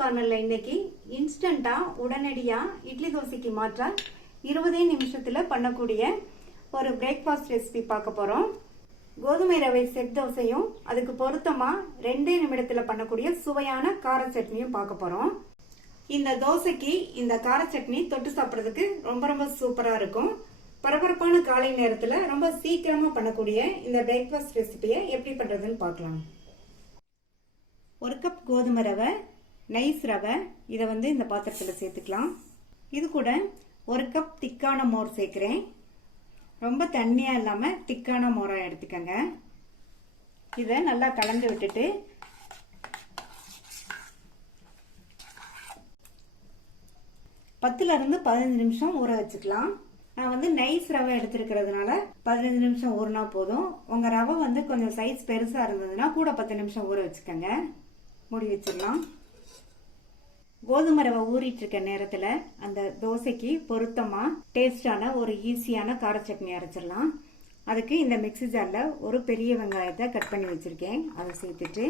கார்னர்ல இன்னைக்கு இன்ஸ்டண்டா உடனடியா இட்லி தோசைக்கு மாற்றா 20 நிமிஷத்துல பண்ணக்கூடிய ஒரு பிரேக்ஃபாஸ்ட் ரெசிபி பார்க்க போறோம். கோதுமை ரவை செட் தோசையும் அதுக்கு பொருத்தமா 2 நிமிடத்துல பண்ணக்கூடிய சுவையான கார சட்னியும் பார்க்க போறோம். இந்த தோசைக்கு இந்த கார சட்னி தொட்டு சாப்பிட்றதுக்கு ரொம்ப சூப்பரா இருக்கும். பரபரப்பான காலை நேரத்துல ரொம்ப சீக்கிரமா பண்ணக்கூடிய இந்த பிரேக்ஃபாஸ்ட் ரெசிபியை எப்படி பண்றதுன்னு பார்க்கலாம். 1 கப் கோதுமை ரவை, நைஸ் ரவை, இதை இந்த பாத்திரத்தில் சேர்த்துக்கலாம். இது கூட 1 கப் திக்கான மோர் சேர்க்கிறேன். ரொம்ப தண்ணியா இல்லாம திக்கான மோரா எடுத்துக்கங்க. இதை நல்லா கலந்து விட்டுட்டு பத்துல இருந்து 15 நிமிஷம் ஊற வச்சுக்கலாம். நான் நைஸ் ரவை எடுத்துருக்கிறதுனால 15 நிமிஷம் ஊறினா போதும். உங்க ரவை கொஞ்சம் சைஸ் பெருசா இருந்ததுன்னா கூட 10 நிமிஷம் ஊற வச்சுக்கோங்க. மூடி வச்சிடலாம். கோதுமை ரவை ஊறிட்டு இருக்க நேரத்துல அந்த தோசைக்கு பொருத்தமா டேஸ்டான ஒரு ஈஸியான கார சட்னி அரைச்சிடலாம். அதுக்கு இந்த மிக்ஸி ஜார்ல ஒரு பெரிய வெங்காயத்தை கட் பண்ணி வச்சிருக்கேன். அதை சேர்த்துட்டு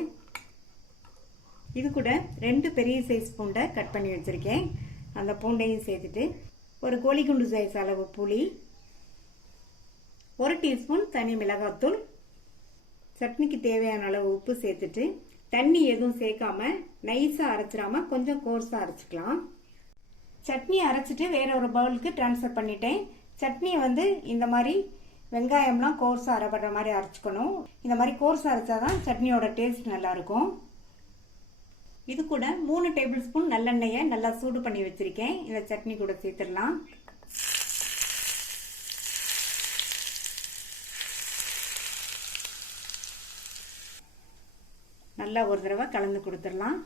இது கூட 2 பெரிய சைஸ் பூண்டை கட் பண்ணி வச்சிருக்கேன். அந்த பூண்டையும் சேர்த்துட்டு ஒரு கோழிக்குண்டு சைஸ் அளவு புளி, 1 டீஸ்பூன் தனி மிளகாத்தூள், சட்னிக்கு தேவையான அளவு உப்பு சேர்த்துட்டு தண்ணி எதுவும் சேர்க்காம நைஸா அரைச்சிடாம கொஞ்சம் கோர்ஸா அரைச்சிக்கலாம். சட்னி அரைச்சிட்டு வேற ஒரு பவுலுக்கு டிரான்ஸ்ஃபர் பண்ணிட்டேன். சட்னி இந்த மாதிரி வெங்காயம்லாம் கோர்ஸா அரைப்படுற மாதிரி அரைச்சிக்கணும். இந்த மாதிரி கோர்ஸா அரைச்சாதான் சட்னியோட டேஸ்ட் நல்லா இருக்கும். இது கூட 3 டேபிள் ஸ்பூன் நல்லெண்ணெயை நல்லா சூடு பண்ணி வச்சிருக்கேன். இந்த சட்னி கூட சேர்த்துடலாம். நல்லா ஒரு தடவை கலந்து கொடுத்துடலாம்.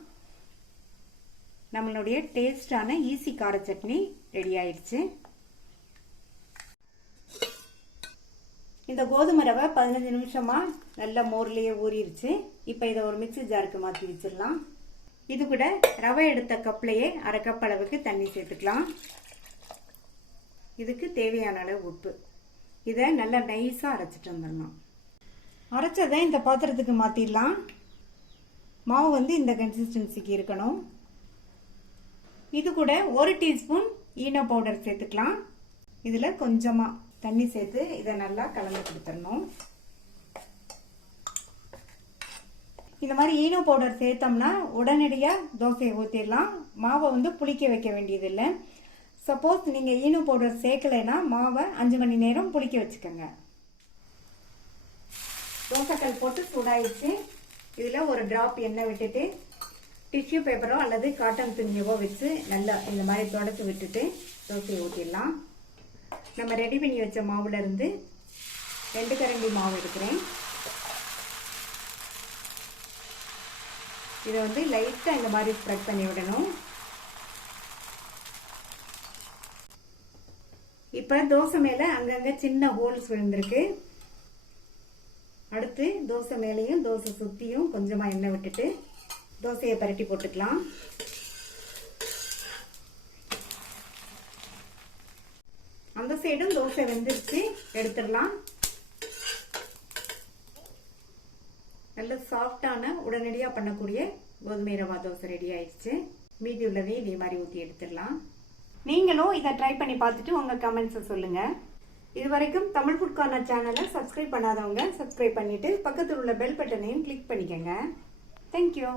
நம்மளுடைய டேஸ்டான ஈஸி கார சட்னி ரெடி ஆயிடுச்சு. இந்த கோதுமை ரவை 15 நிமிஷமா நல்ல மோர்லயே ஊறிடுச்சு. இப்ப இதை ஒரு மிக்ஸி ஜாருக்கு மாற்றி வச்சிடலாம். இது கூட ரவை எடுத்த கப்லயே 1/2 கப் அளவுக்கு தண்ணி சேர்த்துக்கலாம். இதுக்கு தேவையான அளவு உப்பு. இதை நல்லா நைஸா அரைச்சிட்டு வந்துடலாம். அரைச்சதை இந்த பாத்திரத்துக்கு மாத்திடலாம். மாவு இந்த கன்சிஸ்டன்சிக்கு இருக்கணும். இது கூட 1 டீஸ்பூன் ஈனோ பவுடர் சேர்த்துக்கலாம். இதுல கொஞ்சமா தண்ணி சேர்த்து இதை நல்லா கலந்து கொடுத்துடணும். இந்த மாதிரி ஈனோ பவுடர் சேர்த்தோம்னா உடனடியா தோசையை ஊற்றிடலாம். மாவை புளிக்க வைக்க வேண்டியது இல்லை. சப்போஸ் நீங்க ஈனோ பவுடர் சேர்க்கலைன்னா மாவை 5 மணி நேரம் புளிக்க வச்சுக்கோங்க. தோசைக்கல் போட்டு சூடாயிடுச்சு. இதுல ஒரு டிராப் எண்ணெய் விட்டுட்டு டிஷ்யூ பேப்பரோ அல்லது காட்டன் துணியவோ வச்சு நல்லா இந்த மாதிரி தொடச்சு விட்டுட்டு தோசையை ஊற்றிடலாம். நம்ம ரெடி பண்ணி வச்ச மாவுல இருந்து 2 கரண்டி மாவு எடுக்கிறேன். இதை லைட்டா இந்த மாதிரி ஸ்ப்ரெட் பண்ணி விடணும். இப்ப தோசை மேல அங்கங்க சின்ன ஹோல்ஸ் விழுந்திருக்கு. அடுத்து தோசை மேலையும் தோசை சுத்தியும் கொஞ்சமா எண்ணெய் விட்டுட்டு தோசையை பரட்டி போட்டுக்கலாம். அந்த சைடும் தோசை வெந்துருச்சு, எடுத்துடலாம். நல்ல சாஃப்டான உடனடியா பண்ணக்கூடிய கோதுமை ரவா தோசை ரெடி ஆயிடுச்சு. மீதி உள்ளதை இதே மாதிரி ஊற்றி எடுத்துடலாம். நீங்களும் இதை ட்ரை பண்ணி பார்த்துட்டு உங்க கமெண்ட்ஸை சொல்லுங்க. இதுவரைக்கும் தமிழ் ஃபுட் கார்னர் சேனலை சப்ஸ்கிரைப் பண்ணாதவங்க சப்ஸ்கிரைப் பண்ணிட்டு பக்கத்தில் உள்ள பெல் பட்டனையும் கிளிக் பண்ணிக்கங்க. தேங்க்யூ.